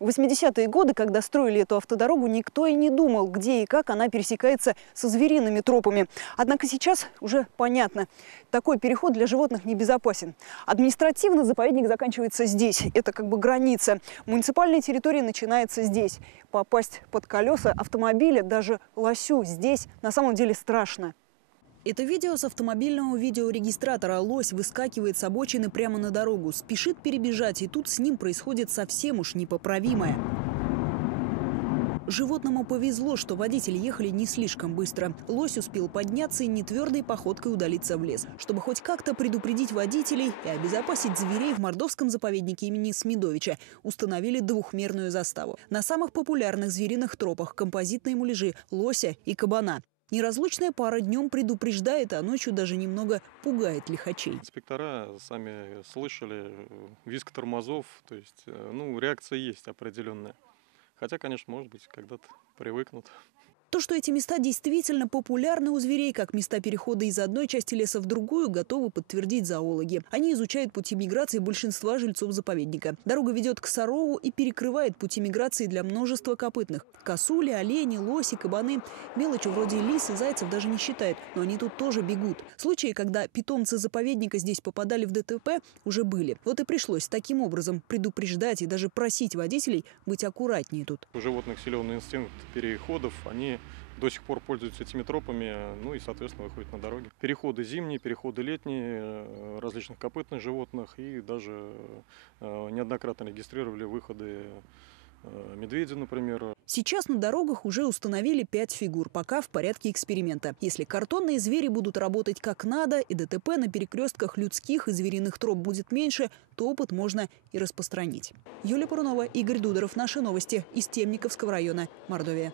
В 80-е годы, когда строили эту автодорогу, никто и не думал, где и как она пересекается со звериными тропами. Однако сейчас уже понятно, такой переход для животных небезопасен. Административно заповедник заканчивается здесь. Это как бы граница. Муниципальная территория начинается здесь. Попасть под колеса автомобиля, даже лосю, здесь на самом деле страшно. Это видео с автомобильного видеорегистратора. Лось выскакивает с обочины прямо на дорогу, спешит перебежать, и тут с ним происходит совсем уж непоправимое. Животному повезло, что водители ехали не слишком быстро. Лось успел подняться и нетвердой походкой удалиться в лес. Чтобы хоть как-то предупредить водителей и обезопасить зверей, в Мордовском заповеднике имени Смедовича установили двухмерную заставу. На самых популярных звериных тропах композитные муляжи лося и кабана. Неразлучная пара днем предупреждает, а ночью даже немного пугает лихачей. Инспектора сами слышали визг тормозов, то есть реакция есть определенная. Хотя, конечно, может быть, когда-то привыкнут. То, что эти места действительно популярны у зверей, как места перехода из одной части леса в другую, готовы подтвердить зоологи. Они изучают пути миграции большинства жильцов заповедника. Дорога ведет к Сарову и перекрывает пути миграции для множества копытных. Косули, олени, лоси, кабаны. Мелочи вроде лис и зайцев даже не считают, но они тут тоже бегут. Случаи, когда питомцы заповедника здесь попадали в ДТП, уже были. Вот и пришлось таким образом предупреждать и даже просить водителей быть аккуратнее тут. У животных силен инстинкт переходов, они до сих пор пользуются этими тропами, и, соответственно, выходят на дороги. Переходы зимние, переходы летние, различных копытных животных, и даже неоднократно регистрировали выходы медведя, например. Сейчас на дорогах уже установили 5 фигур, пока в порядке эксперимента. Если картонные звери будут работать как надо, и ДТП на перекрестках людских и звериных троп будет меньше, то опыт можно и распространить. Юлия Парунова, Игорь Дударов. Наши новости из Темниковского района, Мордовия.